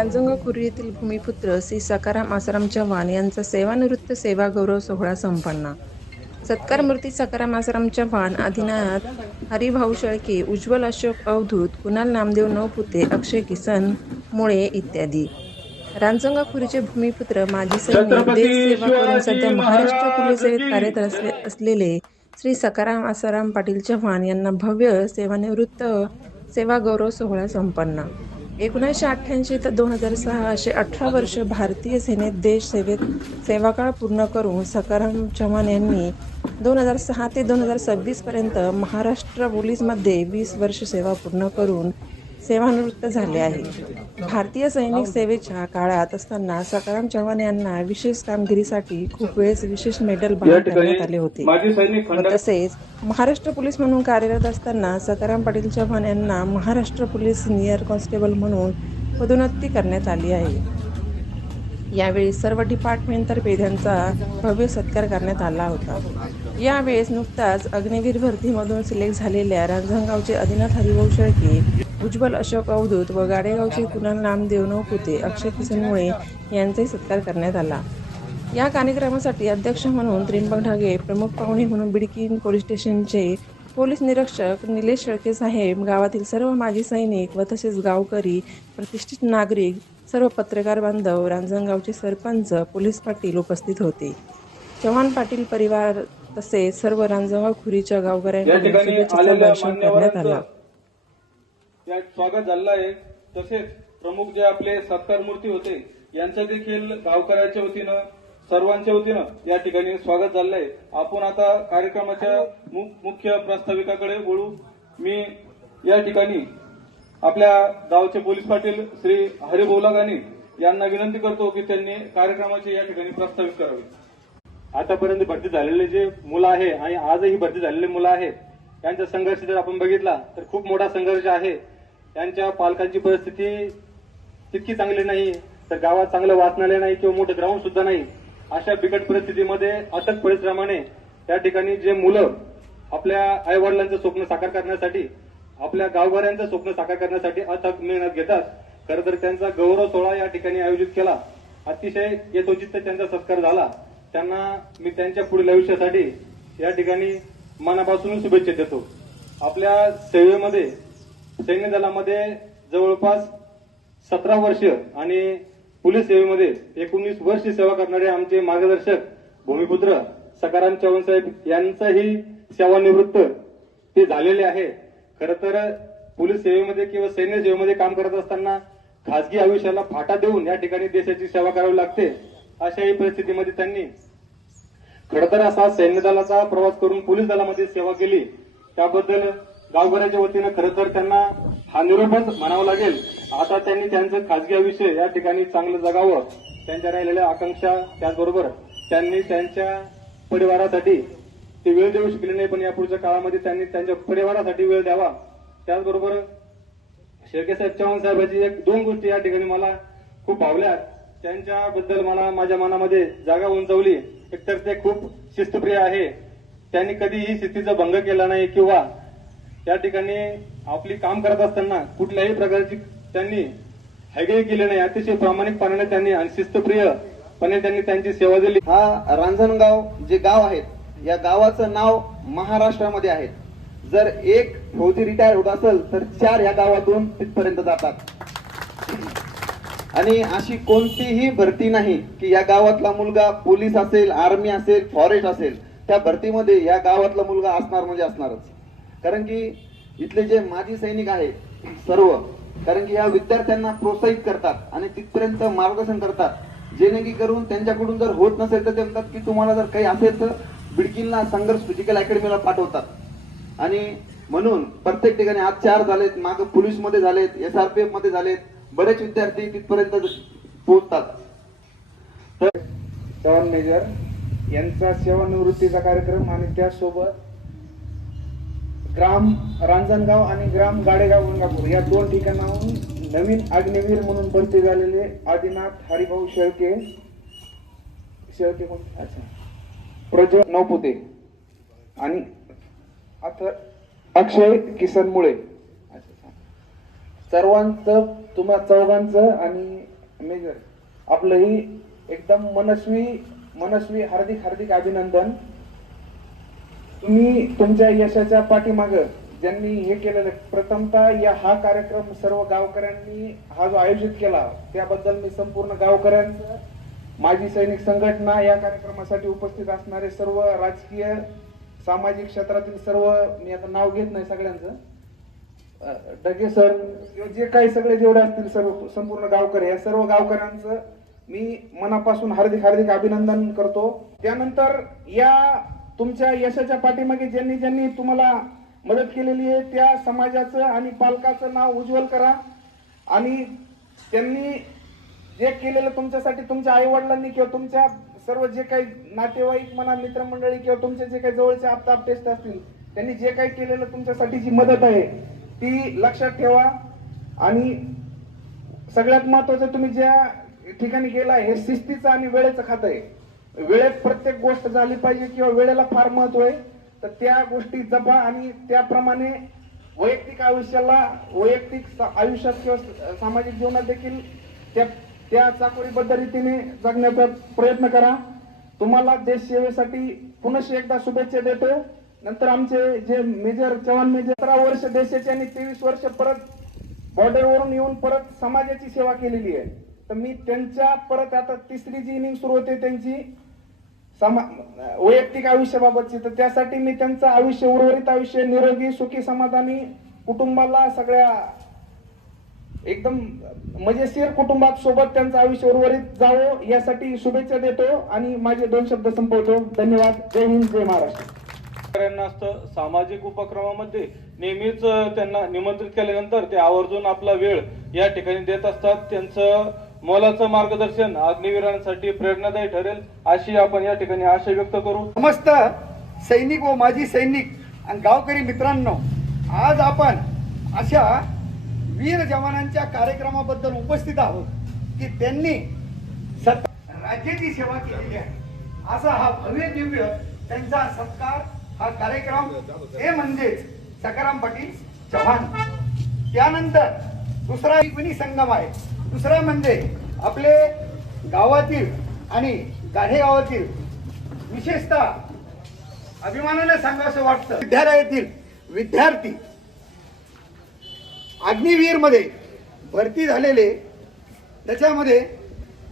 रांजणगाव खुर्द येथील भूमिपुत्र श्री सखाराम आसाराम चव्हाण यांचा सेवानिवृत्त सेवा गौरव सोहळा संपन्न. सत्कार मूर्ती सखाराम आसाराम चव्हाण, आदिनाथ हरिभाऊ शेळके, उज्ज्वल अशोक अवधूत, कुणाल नामदेव नवपुते, अक्षय किसन मुळे इत्यादी. रांजणगाव खुर्दचे भूमिपुत्र, माजी सैनिक, देश सेवा करून सध्या महाराष्ट्र पोलीस सेवेत कार्यरत असलेले श्री सखाराम आसाराम पाटील चव्हाण यांना भव्य सेवानिवृत्त सेवा गौरव सोहळा संपन्न. 1988 ते 2006 असे 18 वर्ष भारतीय सेनेत देश सेवेत सेवाकाळ पूर्ण करून सखाराम चव्हाण यांनी 2006 ते 2026 पर्यंत महाराष्ट्र पोलीसमध्ये 20 वर्ष सेवा पूर्ण करून सेवानिवृत्त झाले आहे. भारतीय सैनिक सेवेच्या काळात असताना सखाराम चव्हाण यांना विशेष कामगिरीसाठी खूप वेळेस विशेष मेडल बहाल करण्यात आले होते. तसेच महाराष्ट्र पोलीस म्हणून कार्यरत असताना सखाराम पाटील चव्हाण यांना महाराष्ट्र पोलीस सिनियर कॉन्स्टेबल म्हणून पदोन्नती करण्यात आली आहे. यावेळी सर्व डिपार्टमेंटतर्फे त्यांचा भव्य सत्कार करण्यात आला होता. यावेळेस नुकताच अग्निवीर भरतीमधून सिलेक्ट झालेल्या रांजणगावचे आदिनाथ हरिभाऊ शेळके, उज्ज्वल अशोक अवधूत व गाडेगावचे कुणाल नामदेव नवपुते, अक्षय किसन मुळे यांचाही सत्कार करण्यात आला. या कार्यक्रमासाठी अध्यक्ष म्हणून त्र्यंबक ढगे, प्रमुख पाहुणे म्हणून बिडकीन पोलीस स्टेशनचे पोलीस निरीक्षक निलेश शेळके साहेब, गावातील सर्व माजी सैनिक व तसेच गावकरी, प्रतिष्ठित नागरिक, सर्व पत्रकार बांधव, रांजणगावचे सरपंच, पोलीस पाटील उपस्थित होते. चव्हाण पाटील परिवार तसेच सर्व रांजणगाव खुर्दच्या गावकऱ्यांकडून शुभेच्छांचा वर्षाव करण्यात आला. स्वागत झालं आहे. तसेच प्रमुख जे आपले सत्कार मूर्ती होते यांचं देखील गावकऱ्याच्या वतीनं, सर्वांच्या वतीनं या ठिकाणी स्वागत झालं आहे. आपण आता कार्यक्रमाच्या मुख्य प्रास्ताविकाकडे वळू. मी या ठिकाणी आपल्या गावचे पोलीस पाटील श्री हरिभाऊ लागानी यांना विनंती करतो की त्यांनी कार्यक्रमाचे या ठिकाणी प्रास्ताविक करावे. आतापर्यंत भरती झालेले जे मुलं आहे आणि आजही भरती झालेले मुलं आहेत यांचा संघर्ष जर आपण बघितला तर खूप मोठा संघर्ष आहे. त्यांच्या पालकांची परिस्थिती तितकी चांगली नाही, तर गावात चांगलं वाचनालय नाही किंवा मोठं ग्राउंड सुद्धा नाही. अशा बिकट परिस्थितीमध्ये अथक परिश्रमाने त्या ठिकाणी जे मुलं आपल्या आई वडिलांचं स्वप्न साकार करण्यासाठी, आपल्या गावकऱ्यांचं स्वप्न साकार करण्यासाठी अथक मेहनत घेतात. खरं तर त्यांचा गौरव सोहळा या ठिकाणी आयोजित केला. अतिशय यथोचित त्यांचा सत्कार झाला. त्यांना मी त्यांच्या पुढील आयुष्यासाठी या ठिकाणी मनापासून शुभेच्छा देतो. आपल्या सेवेमध्ये, सैन्य दलामध्ये जवळपास 17 वर्ष आणि पोलीस सेवेमध्ये 19 वर्ष सेवा करणारे आमचे मार्गदर्शक भूमिपुत्र सखाराम चव्हाण साहेब यांचंही सेवानिवृत्त ते झालेले आहे. खरं तर पोलीस सेवेमध्ये किंवा सैन्य सेवेमध्ये काम करत असताना खासगी आयुष्याला फाटा देऊन या ठिकाणी देशाची सेवा करावी लागते. अशाही परिस्थितीमध्ये त्यांनी खरं तर असा सैन्य दलाचा प्रवास करून पोलीस दलामध्ये सेवा केली. त्याबद्दल गावकऱ्याच्या वतीनं खरं तर त्यांना हा निरोपच म्हणावा लागेल. आता त्यांनी त्यांचं खासगी आयुष्य या ठिकाणी चांगलं जगावं, त्यांच्या राहिलेल्या आकांक्षा, त्याचबरोबर त्यांनी त्यांच्या परिवारासाठी ते वेळ देऊ शकले नाही, पण या पुढच्या काळामध्ये त्यांनी त्यांच्या परिवारासाठी वेळ द्यावा. त्याचबरोबर शेळके साहेब, चव्हाण साहेबांची 1-2 गोष्टी या ठिकाणी मला खूप भावल्या. त्यांच्याबद्दल मला माझ्या मनामध्ये जागा उंचावली. एकतर ते खूप शिस्तप्रिय आहे. त्यांनी कधीही शिस्तीचा भंग केला नाही किंवा त्या ठिकाणी आपली काम करत असताना कुठल्याही प्रकारची त्यांनी हयगय केली नाही. अतिशय प्रामाणिकपणाने त्यांनी आणि शिस्तप्रियपणे त्यांनी त्यांची सेवा दिली. हा रांजणगाव जे गाव आहे, या गावाचं नाव महाराष्ट्रामध्ये आहे. जर एक फौजी रिटायर होत असेल तर 4 या गावातून तिथपर्यंत जातात. आणि अशी कोणतीही भरती नाही की या गावातला मुलगा पोलीस असेल, आर्मी असेल, फॉरेस्ट असेल, त्या भरतीमध्ये या गावातला मुलगा असणार म्हणजे असणारच. कारण की इथले जे माजी सैनिक आहेत सर्व, कारण की या विद्यार्थ्यांना प्रोत्साहित करतात आणि तिथपर्यंत मार्गदर्शन करतात, जेणेकरून त्यांच्याकडून जर होत नसेल तर ते म्हणतात की तुम्हाला जर काही असेल तर बिडकीनला संघर्ष फिजिकल अकॅडमीला पाठवतात. आणि म्हणून प्रत्येक ठिकाणी आज 4 झालेत, मागे पोलीसमध्ये झालेत, SRPF मध्ये झालेत, बरेच विद्यार्थी तिथपर्यंत पोहोचतात. तर चव्हाण मेजर यांचा सेवानिवृत्तीचा कार्यक्रम आणि त्यासोबत ग्राम रांजणगाव आणि ग्राम गाडेगाव गंगापूर या 2 ठिकाणाहून नवीन अग्निवीर म्हणून भरती झालेले आदिनाथ हरिभाऊ शेळके, प्रज्वल नवपुते आणि अक्षय किसन मुळे, सर्वांचं, तुम्हा चौघांचं आणि मेजर, आपलं ही एकदम मनस्वी हार्दिक अभिनंदन. तुम्ही तुमच्या यशाच्या पाठीमाग ज्यांनी हे केलेलं, प्रथमतः हा कार्यक्रम सर्व गावकऱ्यांनी हा जो आयोजित केला त्याबद्दल मी संपूर्ण गावकऱ्यांचं, माजी सैनिक संघटना, या कार्यक्रमासाठी उपस्थित असणारे सर्व राजकीय सामाजिक क्षेत्रातील सर्व, मी आता नाव घेत नाही सगळ्यांचं, डगे सर, जे काही सगळे जेवढे असतील सर्व संपूर्ण गावकरी, या सर्व गावकऱ्यांचं मी मनापासून हार्दिक अभिनंदन करतो. त्यानंतर या तुमच्या यशाच्या पाठीमागे ज्यांनी तुम्हाला मदत केलेली आहे त्या समाजाचं आणि पालकाचं नाव उज्ज्वल करा. आणि त्यांनी जे केलेलं तुमच्यासाठी, तुमच्या आई वडिलांनी किंवा तुमच्या सर्व जे काही नातेवाईक म्हणा, मित्रमंडळी किंवा तुमचे जे काही जवळचे आप्तेष्ट असतील, त्यांनी जे काही केलेलं तुमच्यासाठी जी मदत आहे ती लक्षात ठेवा. आणि सगळ्यात महत्वाचं, तुम्ही ज्या ठिकाणी गेला हे शिस्तीचं आणि वेळेचं खातं आहे. वेळेत प्रत्येक गोष्ट झाली पाहिजे किंवा वेळेला फार महत्व आहे, तर त्या गोष्टी जपा आणि त्याप्रमाणे वैयक्तिक आयुष्यात किंवा सामाजिक जीवनात देखील त्या चाकोरीबद्ध रीतीने जगण्याचा प्रयत्न करा. तुम्हाला देश सेवेसाठी पुनश्च एकदा शुभेच्छा देतो. नंतर आमचे जे मेजर चव्हाण मेजर 17 वर्ष देशाचे आणि 23 वर्ष परत बॉर्डरवरून येऊन परत समाजाची सेवा केलेली आहे. तर मी त्यांच्या परत आता तिसरी जी इनिंग सुरू होते त्यांची वैयक्तिक आयुष्याबाबतची, तर त्यासाठी मी त्यांचं आयुष्य, उर्वरित आयुष्य निरोगी सुखी समाधानी, कुटुंबाला सगळ्या एकदम मजेशीर कुटुंबात सोबत त्यांचं आयुष्य उर्वरित जावं यासाठी शुभेच्छा देतो आणि माझे 2 शब्द संपवतो. धन्यवाद. जय हिंद, जय महाराष्ट्र. शेतकऱ्यांना असतं सामाजिक उपक्रमामध्ये नेहमीच त्यांना निमंत्रित केल्यानंतर ते आवर्जून आपला वेळ या ठिकाणी देत असतात. त्यांचं मोलाचं मार्गदर्शन अग्निवीरांसाठी प्रेरणादायी ठरेल अशी आपण या ठिकाणी आशा व्यक्त करू. समस्त सैनिक व माजी सैनिक आणि गावकरी मित्रांनो, आज आपण अशा वीर जवानांच्या कार्यक्रमाबद्दल उपस्थित आहोत की त्यांनी राज्याची सेवा केलेली आहे. असा हा भव्य दिव्य त्यांचा सत्कार, हा कार्यक्रम, हे म्हणजेच सखाराम पाटील चव्हाण. त्यानंतर दुसरा विनी संगम आहे. दुसरा म्हणजे आपले गावातील आणि गाढे गावातील, विशेषतः अभिमानाने सांगावं वाटतं, विद्यालयातील विद्यार्थी अग्निवीर मध्ये भरती झालेले, त्याच्यामध्ये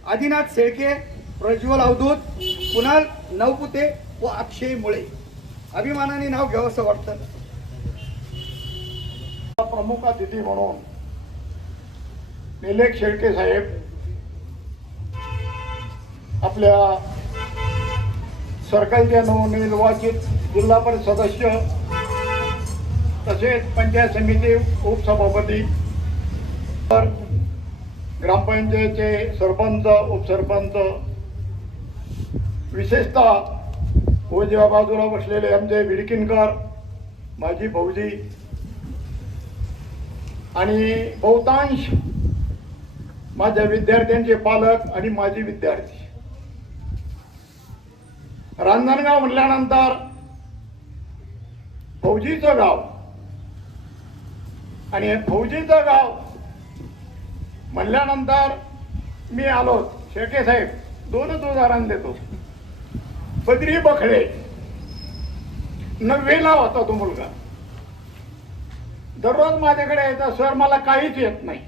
आदिनाथ शेळके, प्रज्वल अवधूत, कुणाल नवपुते व अक्षय मुळे, अभिमानाने नाव घ्यावंसं वाटतं. प्रमुख अतिथी म्हणून निलेश शेळके साहेब, आपल्या सर्कलचे नवनिर्वाचित जिल्हा परिषद सदस्य, तसेच पंचायत समिती उपसभापती, ग्रामपंचायतचे सरपंच, उपसरपंच, विशेषतः उजव्या बाजूला बसलेले आमचे विडकिनकर, माझी भाऊजी आणि बहुतांश माझ्या विद्यार्थ्यांचे पालक आणि माझे विद्यार्थी. रांजणगाव म्हटल्यानंतर फौजीचं गाव, आणि फौजीचं गाव म्हणल्यानंतर मी आलो. शेळके साहेब, 2च उदाहरण देतो. बद्री बखळे, 9वीला होता तो मुलगा. दररोज माझ्याकडे यायचा, सर मला काहीच येत नाही,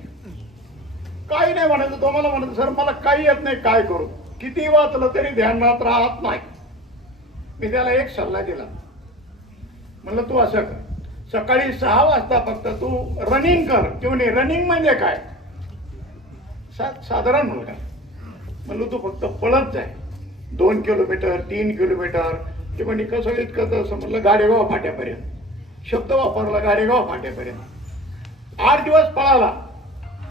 काही नाही म्हणायचं. तो मला म्हणतो, सर मला काही येत नाही, काय करू? किती वाचलं तरी ध्यानात राहत नाही. मी त्याला एक सल्ला दिला, म्हणलं तू असं कर, सकाळी 6 वाजता फक्त तू रनिंग कर. किंवा नाही, रनिंग म्हणजे काय, साधारण मुलगा, म्हणलं तू फक्त पळत जाय, 2 किलोमीटर 3 किलोमीटर, ते म्हणजे कसं इतकं तसं. म्हणलं गाडेगाव फाट्यापर्यंत, शब्द वापरला, गाडेगाव फाट्यापर्यंत. 8 दिवस पळाला.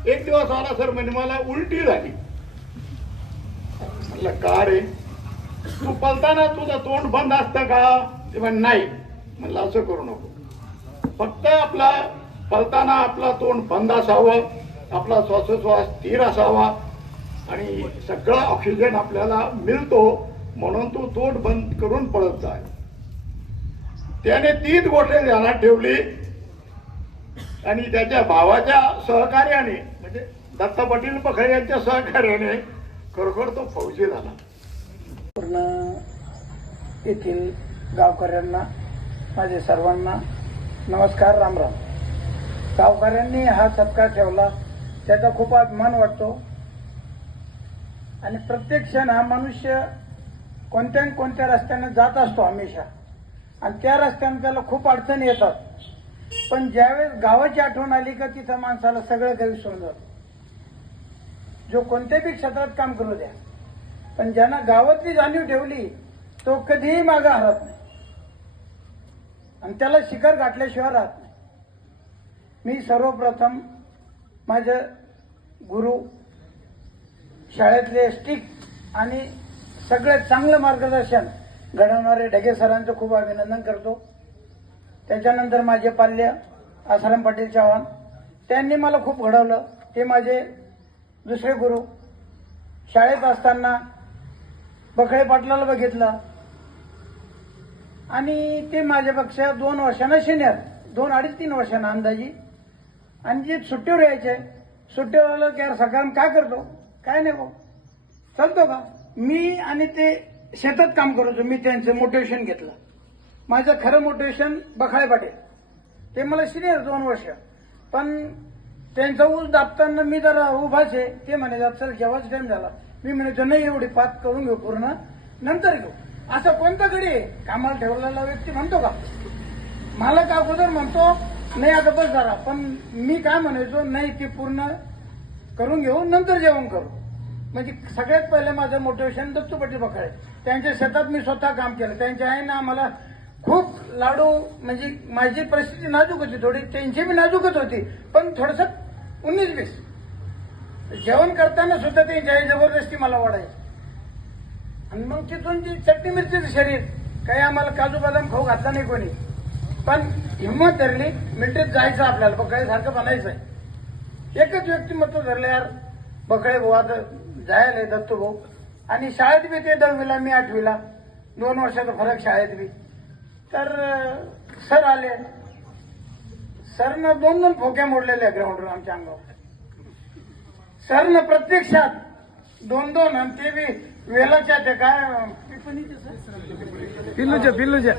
एक दिवस आला, सर म्हणजे मला उलटी झाली. म्हणलं का रे, तू पळताना तुझं तोंड बंद असतं का? ते म्हण नाही. म्हणलं असं करू नको, फक्त आपला पळताना आपला तोंड बंद असावं, आपला श्वासोश्वास स्थिर असावा आणि सगळा ऑक्सिजन आपल्याला मिळतो, म्हणून तू तोंड बंद करून पळत जाय. त्याने 3 गोष्ट ध्यानात ठेवली आणि त्याच्या भावाच्या सहकार्याने, म्हणजे दत्ता पाटील बखळे यांच्या सहकार्याने खरोखर तो फौजी झाला. पूर्ण येथील गावकऱ्यांना माझे सर्वांना नमस्कार, रामराम. गावकऱ्यांनी हा सत्कार ठेवला त्याचा खूप अभिमान वाटतो. आणि प्रत्येक क्षण हा मनुष्य कोणत्या न कोणत्या रस्त्याने जात असतो हमेशा, आणि त्या रस्त्याने त्याला खूप अडचणी येतात. पण ज्यावेळेस गावाची आठवण आली का तिथं माणसाला सगळं काही विसरून जातं. जो कोणत्याही क्षेत्रात काम करू द्या, पण ज्यांना गावातली जाणीव ठेवली तो कधीही मागे हरत नाही आणि त्याला शिखर गाठल्याशिवाय राहत नाही. मी सर्वप्रथम माझे गुरु, शाळेतले स्टिक आणि सगळ्यात चांगलं मार्गदर्शन घडवणारे ढगे सरांचं खूप अभिनंदन करतो. त्याच्यानंतर माझे पाल्य आसाराम पाटील चव्हाण, त्यांनी मला खूप घडवलं. ते माझे दुसरे गुरु. शाळेत असताना बखळे पाटलाला बघितलं आणि ते माझ्यापेक्षा 2 वर्षांना सिनियर, 2-2.5-3 वर्षांना अंदाजी. आणि जे सुट्टीवर यायचे, सुट्टीवर आलं की यार सकाळ काय करतो, काय नाही भाऊ, चालतो का. मी आणि ते शेतात काम करतो. मी त्यांचं मोटिवेशन घेतलं. माझं खरं मोटिवेशन बखळे पाटील, ते मला सिनियर 2 वर्ष. पण त्यांचा ऊस दाबताना मी जरा उभाच आहे. ते म्हणे चल जेव्हाच टाइम झाला, मी म्हणायचो नाही एवढी पात करून घेऊ पूर्ण, नंतर घेऊ. असं कोणता गडी आहे कामाला ठेवलेला व्यक्ती म्हणतो का. मला का अगोदर म्हणतो नाही आता बस जरा, पण मी काय म्हणायचो नाही ते पूर्ण करून घेऊ नंतर जेवण करू. म्हणजे सगळ्यात पहिले माझं मोटिवेशन दत्तू पाटील बखळे. त्यांच्या शेतात मी स्वतः काम केलं. त्यांच्या आईनं आम्हाला खूप लाडू, म्हणजे माझी परिस्थिती नाजूक होती थोडी, त्यांची बी नाजूकच होती, पण थोडस 19-20 जेवण करताना सुद्धा त्यांची आई जबरदस्ती मला वाढायची. आणि मग तिथून जी चटणी मिरचीचं शरीर, काही आम्हाला काजू बदाम खाऊ घातला नाही कोणी, पण हिंमत धरली. मिठीत जायचं आपल्याला, बखळेसारखं बनायचं आहे. एकच व्यक्तिमत्व धरलं यार, बखळे भाऊ आता जायला दत्तू भाऊ. आणि शाळेत बी ते 10वीला, मी 8वीला, 2 वर्षाचा फरक शाळेत बी. तर सर आले, सरनं 2 फोक्या मोडलेल्या ग्राउंडवर आमच्या अंगावर. सरनं प्रत्यक्षात 2 आणि ते बी वेलाच्या, ते काय पिल्लूच्या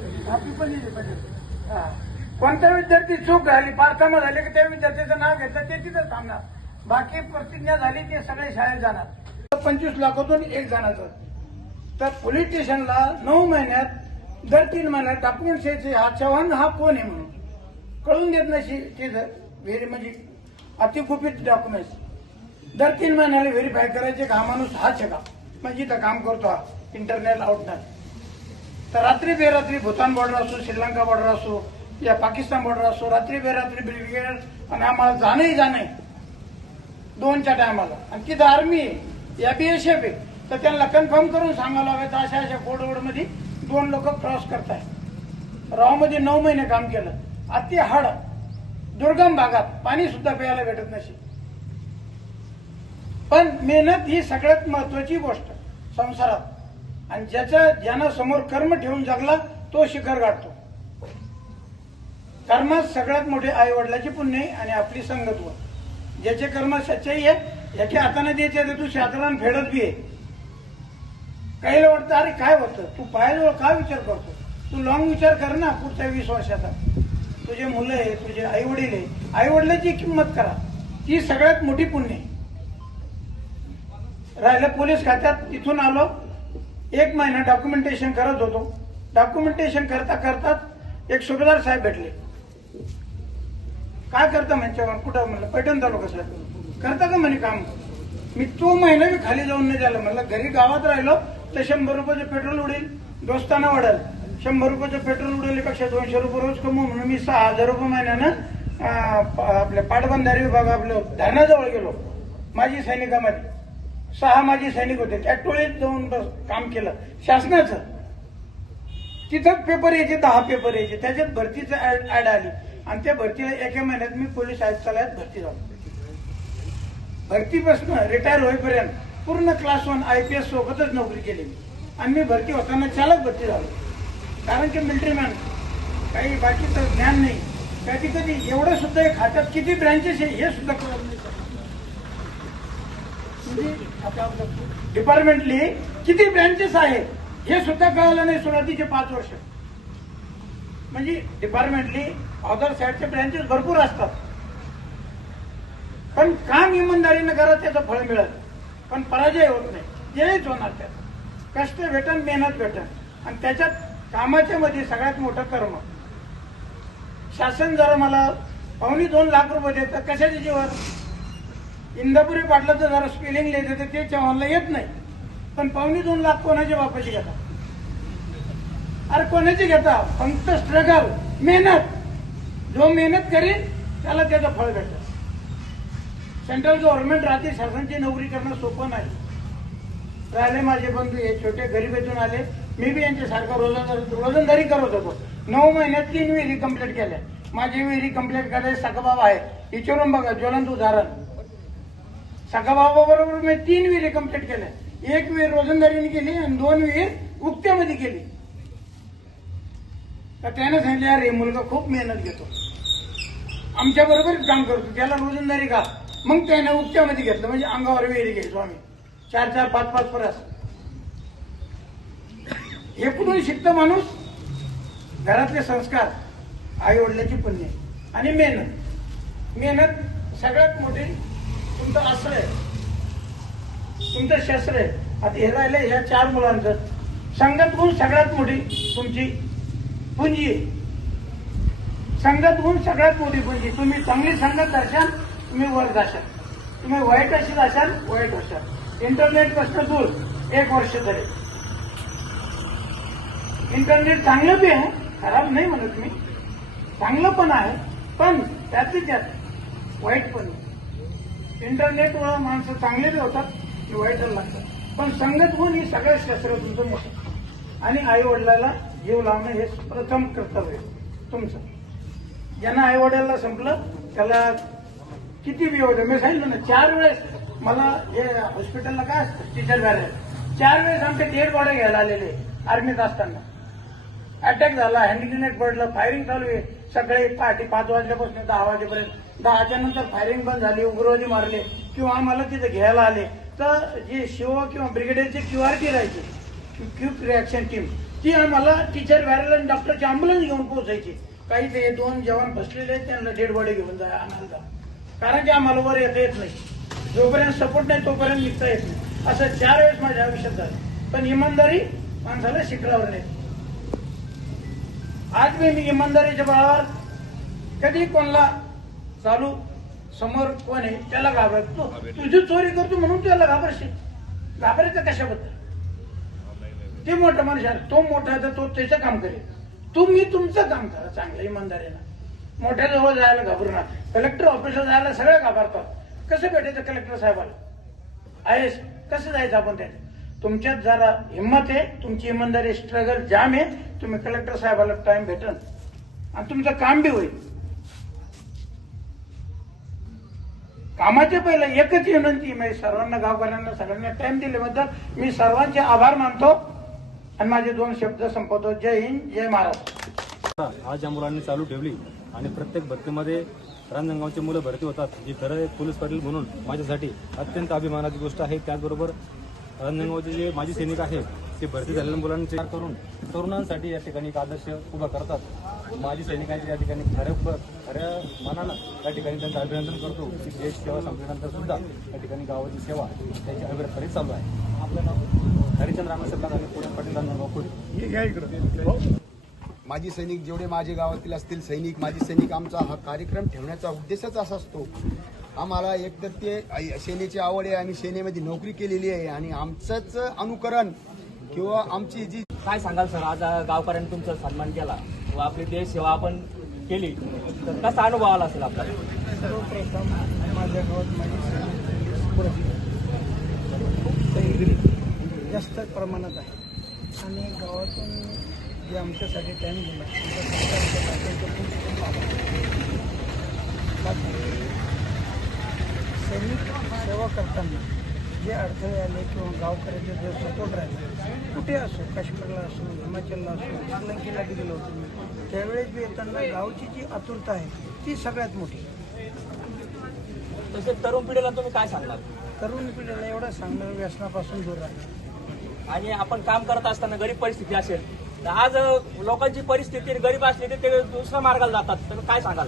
कोणता विद्यार्थी चूक झाली, पारकामा झाली की त्या विद्यार्थ्याचं नाव घेतलं ते तिथं थांबणार. बाकी प्रतिज्ञा झाली ते सगळे शाळेत जाणार. 25 लाखातून 1 जणांचं. तर पोलीस स्टेशनला 9 महिन्यात दर 3 महिन्यात डॉक्युमेंट्स यायचे, हा चव्हाण हा कोण आहे म्हणून कळून देत नाही. तिथं व्हेरी म्हणजे अतिगुपित डॉक्युमेंट्स दर 3 महिन्याला व्हेरीफाय करायचे का हा माणूस हाच आहे का, म्हणजे इथं काम करतो हा इंटरनेट आउटनेट. तर रात्री बेरात्री भूतान बॉर्डर असो, श्रीलंका बॉर्डर असो या पाकिस्तान बॉर्डर असो, रात्री बेरात्री ब्रिगेड आणि आम्हाला जाणे 2च्या टायमाला. आणि तिथं आर्मी आहे या BSF आहे, तर त्यांना कन्फर्म करून सांगावं लागायचं अशा कोडवडमध्ये 2 लोक क्रॉस करताय. रावमध्ये 9 महिने काम केलं. अति हाड दुर्गम भागात पाणी सुद्धा प्यायला भेटत नसे. पण मेहनत ही सगळ्यात महत्वाची गोष्ट संसारात. आणि ज्यानं समोर कर्म ठेवून जगला तो शिखर गाठतो. कर्मात सगळ्यात मोठे आई वडिलाची पुण्य आहे आणि आपली संगतव. ज्याचे कर्म सच्चाई आहे याच्या हाताने द्यायचे तर तू शास्त्रानं फेडत बी आहे. काहीला वाटतं अरे काय होतं, तू पायाजवळ काय विचार करतो, तू लॉंग विचार कर ना. पुढच्या 20 वर्षाचा तुझे मुलं आहे, तुझे आई वडील आहे, आई वडिलांची किंमत करा, ती सगळ्यात मोठी पुण्य आहे. राहिलं पोलीस खात्यात, तिथून आलो 1 महिना डॉक्युमेंटेशन करत होतो. डॉक्युमेंटेशन करतात एक सुभेदार साहेब भेटले. काय करता म्हणजे कुठं म्हणलं पैठण तालुका साहेब करता का म्हणे काम. मी तो महिना बी खाली जाऊन नाही झालं. म्हणलं घरी गावात राहिलो तर 100 रुपयाचं पेट्रोल उडेल, दोस्ताना वाढेल. 100 रुपयाचं पेट्रोल उडवल्यापेक्षा 200 रुपये रोज कमवू म्हणून मी 6,000 रुपये महिन्यानं आपल्या पाटबंधारे विभाग आपलं धरणाजवळ गेलो. माझी सैनिकामध्ये 6 माझी सैनिक होते, त्या टोळीत जाऊन काम केलं शासनाचं. तिथं पेपर यायचे, 10 पेपर यायचे, त्याच्यात भरतीचं ऍड आली आणि त्या भरतीला 1 महिन्यात मी पोलीस आयुक्तालयात भरती झालो. भरतीपासून रिटायर होईपर्यंत पूर्ण क्लास 1 IPS सोबतच नोकरी केली मी. आणि मी भरती होताना चालक भरती झालो. कारण की मिलिटरीमॅन काही बाकीचं ज्ञान नाही. कधी एवढं सुद्धा खात्यात किती ब्रँचेस आहे हे सुद्धा कळत नाही. डिपार्टमेंटली किती ब्रँचेस आहेत हे सुद्धा कळलं नाही सुरुवातीचे 5 वर्ष. म्हणजे डिपार्टमेंटली अदर साईडचे ब्रँचेस भरपूर असतात, पण काम इमानदारीनं करा त्याचं फळ मिळत, पण पराजय होत नाही. जयच होणार त्यात. कष्ट भेटन, मेहनत भेटन, आणि त्याच्यात कामाच्या मध्ये सगळ्यात मोठं कर्म. शासन जरा मला 2.25 लाख रुपये देतं, कशाच्या जीवावर? इंदापुरी पाटलं तर जरा स्पेलिंग लिहिते तर ते चव्हाणला येत नाही, पण 2.25 लाख कोणाच्या बापाची घेता? अरे कोणाची घेता? फक्त स्ट्रगल, मेहनत. जो मेहनत करेल त्याला त्याचं फळ भेटतं. सेंट्रल गव्हर्नमेंट राहते, शासनाची नोकरी करणं सोपं नाही. राहिले माझे बंधू हे छोटे गरिबीतून आले, मी बी यांच्यासारखं रोजंदारी करत होतो. 9 महिन्यात 3 विहिरी कंप्लीट केल्या. माझी विहिरी कंप्लीट करायला सखाबाबा आहे, विचारून बघा, ज्वलंत उदाहरण. सखाबाबा बरोबर मी 3 विहिरी कंप्लीट केल्या. 1 विहीर रोजंदारीने केली आणि 2 विहीर उक्त्यामध्ये केली. तर त्याने सांगितले, अरे मुलगा खूप मेहनत घेतो, आमच्या बरोबर काम करतो, त्याला रोजंदारी का? मग त्याने उक्त्यामध्ये घेतलं, म्हणजे अंगावर विहिरी घ्यायचो आम्ही 4-4, 5-5 परस. हे कुठून शिकतो माणूस? घरातले संस्कार, आई वडिलांची पुण्य आणि मेहनत. मेहनत सगळ्यात मोठी तुमचं अस्त्र आहे, तुमचं शस्त्र आहे. आता हे राहिलं ह्या 4 मुलांचं. संगत गुण सगळ्यात मोठी तुमची पुंजी आहे. संगत गुण सगळ्यात मोठी पुंजी. तुम्ही चांगली संगत असाल, तुम्ही वर जाशाल. तुम्ही वाईट अशी असाल, वाईट असाल. इंटरनेट पासून दूर 1 वर्ष तरी. इंटरनेट चांगलं बी आहे, खराब नाही म्हणत मी, चांगलं पण आहे, पण त्यात वाईट पण आहे. इंटरनेटवर माणसं चांगले बी होतात आणि वाईटच लागतात, पण संगत गुण ही सगळ्यात शस्त्र तुमचं मोठं. आणि आई वडिलाला जीव लावणं हे प्रथम कर्तव्य तुमचं. ज्यांना आई वडिलाला संपलं त्याला किती बी होतं. मी सांगितलं ना, 4 वेळेस मला हे हॉस्पिटलला काय असतं, टीचर व्हायला 4 वेळेस आमचे डेड बॉडी घ्यायला आलेले आर्मीत असताना. अटॅक झाला, हँड ग्रेनेड पडलं, फायरिंग चालू आहे. सकाळी पहाटे 5 वाजल्यापासून 10 वाजेपर्यंत. 10च्या नंतर फायरिंग बंद झाली, उग्रवादी मारले किंवा आम्हाला तिथे घ्यायला आले तर जे शिव किंवा ब्रिगेडियरचे QRT राहायचे, क्विक रिॲक्शन टीम, ती आम्हाला टीचर व्हायला आणि डॉक्टरची अँब्युलन्स घेऊन पोहोचायची. काही ते 2 जवान बसलेले आहेत, त्यांना डेड बॉडी घेऊन जा आणायला जा, कारण की आम्हाला वर येता येत नाही. जोपर्यंत सपोर्ट नाही तोपर्यंत निघता येत नाही. असं 4 वेळेस माझ्या आयुष्यात झालं. पण इमानदारी माणसाला शिकलावर नाही. आज मी इमानदारीच्या बळावर कधी कोणाला चालू समोर कोण आहे त्याला घाबरतो. तुझी चोरी करतो म्हणून त्याला घाबरशील, घाबरायचं कशाबद्दल? ते मोठा माणूस आहे, तो मोठा तर तो त्याचं काम करेल. तुम्ही तुमचं काम करा चांगलं इमानदारीनं. मोठ्या जवळ जायला घाबरू नका. कलेक्टर ऑफिसला जायला सगळे घाबरतात. कसं भेटायचं कलेक्टर साहेबाला? आहेस कसं जायचं आपण त्याच्या? तुमच्यात जरा हिंमत आहे, तुमची इमानदारी, स्ट्रगल जाम आहे, तुम्ही कलेक्टर साहेबाला टाइम भेटल आणि तुमचं काम बी होईल. कामाच्या पहिला एकच विनंती, मी सर्वांना गावकऱ्यांना सगळ्यांना टाइम दिल्याबद्दल मी सर्वांचे आभार मानतो आणि माझे 2 शब्द संपवतो. जय हिंद, जय महाराष्ट्र. आज या मुलांनी चालू ठेवली आणि प्रत्येक भरतीमध्ये रांजणगावचे मुलं भरती होतात, ही खरं एक पोलीस पाटील म्हणून माझ्यासाठी अत्यंत अभिमानाची गोष्ट आहे. त्याचबरोबर रांजणगावचे जे माजी सैनिक आहेत ते भरती झालेल्या मुलांचे करून तरुणांसाठी या ठिकाणी एक आदर्श उभा करतात. माजी सैनिकांचे या ठिकाणी खऱ्या मनानं या ठिकाणी त्यांचं अभिनंदन करतो की देश सेवा संपल्यानंतर सुद्धा या ठिकाणी गावाची सेवा त्याची अविरतपणे चालू आहे. आपलं नाव हरिचंद्र रामसरकार आणि पोलीस पाटील रांजणगाव. माजी सैनिक जेवढे माझे गावातील असतील सैनिक, माजी सैनिक, आमचा हा कार्यक्रम ठेवण्याचा उद्देशच असा असतो. आम्हाला एकतर ते सेनेची आवड आहे आणि सेनेमध्ये नोकरी केलेली आहे आणि आमचंच अनुकरण किंवा आमची जी काय सांगाल सर, आज गावकऱ्यांनी तुमचा सन्मान केला व आपली देश सेवा आपण केली, तर कसा अनुभव आला असेल आपल्याला? सर्वप्रथम माझ्या गावात सैनिक जास्त प्रमाणात आहे आणि गावातून जे आमच्यासाठी टाइम दिला सैनिक सेवा करताना जे अडथळे आले किंवा गावकऱ्याचे जे सपोर्ट राहिले, कुठे असो, काश्मीरला असो, हिमाचलला असो, श्रीलंकेला बी गेलो होतो मी, त्यावेळेस बी येताना गावची जी आतुरता आहे ती सगळ्यात मोठी. तसेच तरुण पिढीला तुम्ही काय सांगणार? तरुण पिढीला एवढं सांगणं व्यसनापासून दूर राहणं. आणि आपण काम करत असताना गरीब परिस्थिती असेल तर आज लोकांची परिस्थिती गरीब असली तर ते दुसऱ्या मार्गाला जातात, तर काय सांगाल?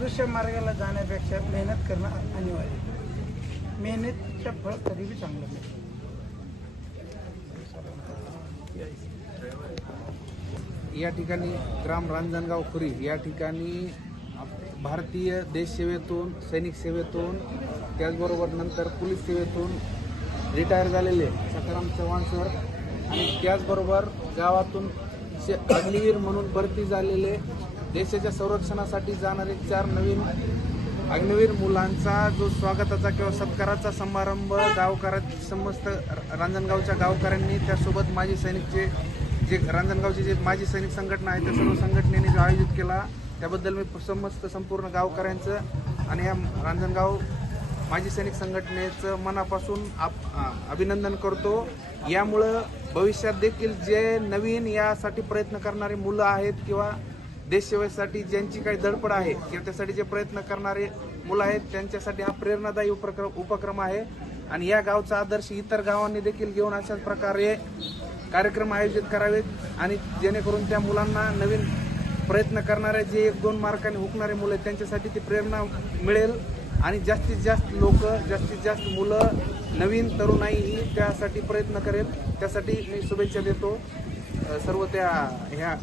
दुसऱ्या मार्गाला जाण्यापेक्षा मेहनत करणं अनिवार्य. मेहनतचं फळ कधी बी चांगलं मिळतं. या ठिकाणी ग्राम रांजणगाव खुरी या ठिकाणी भारतीय देश सेवेतून, सैनिक सेवेतून, त्याचबरोबर नंतर पोलीस सेवेतून रिटायर झालेले सखाराम चव्हाण सर आणि त्याचबरोबर गावातून अग्निवीर म्हणून भरती झालेले देशाच्या संरक्षणासाठी जाणारे 4 नवीन अग्निवीर मुलांचा जो स्वागताचा किंवा सत्काराचा समारंभ समस्त रांजणगावच्या गावकऱ्यांनी, त्यासोबत माजी सैनिकचे जे रांजणगावचे जे माजी सैनिक संघटना आहे त्या सर्व संघटनेने जो आयोजित केला त्याबद्दल मी संपूर्ण गावकऱ्यांचं आणि या रांजणगाव माजी सैनिक संघटनेचं मनापासून अभिनंदन करतो. यामुळं भविष्यात देखील जे नवीन यासाठी प्रयत्न करणारे मुलं आहेत किंवा देशसेवेसाठी ज्यांची काही धडपड आहे किंवा त्यासाठी जे प्रयत्न करणारे मुलं आहेत त्यांच्यासाठी हा प्रेरणादायी उपक्रम आहे. आणि या गावचा आदर्श इतर गावांनी देखील घेऊन अशाच प्रकारे कार्यक्रम आयोजित करावेत आणि जेणेकरून त्या मुलांना नवीन प्रयत्न करणारे जे 1-2 मार्काने हुकणारे मुलं आहेत त्यांच्यासाठी ती प्रेरणा मिळेल आणि जास्तीत जास्त लोक, जास्तीत जास्त मुलं, नवीन तरुणाईही त्यासाठी प्रयत्न करेल. त्यासाठी मी शुभेच्छा देतो सर्व त्या ह्या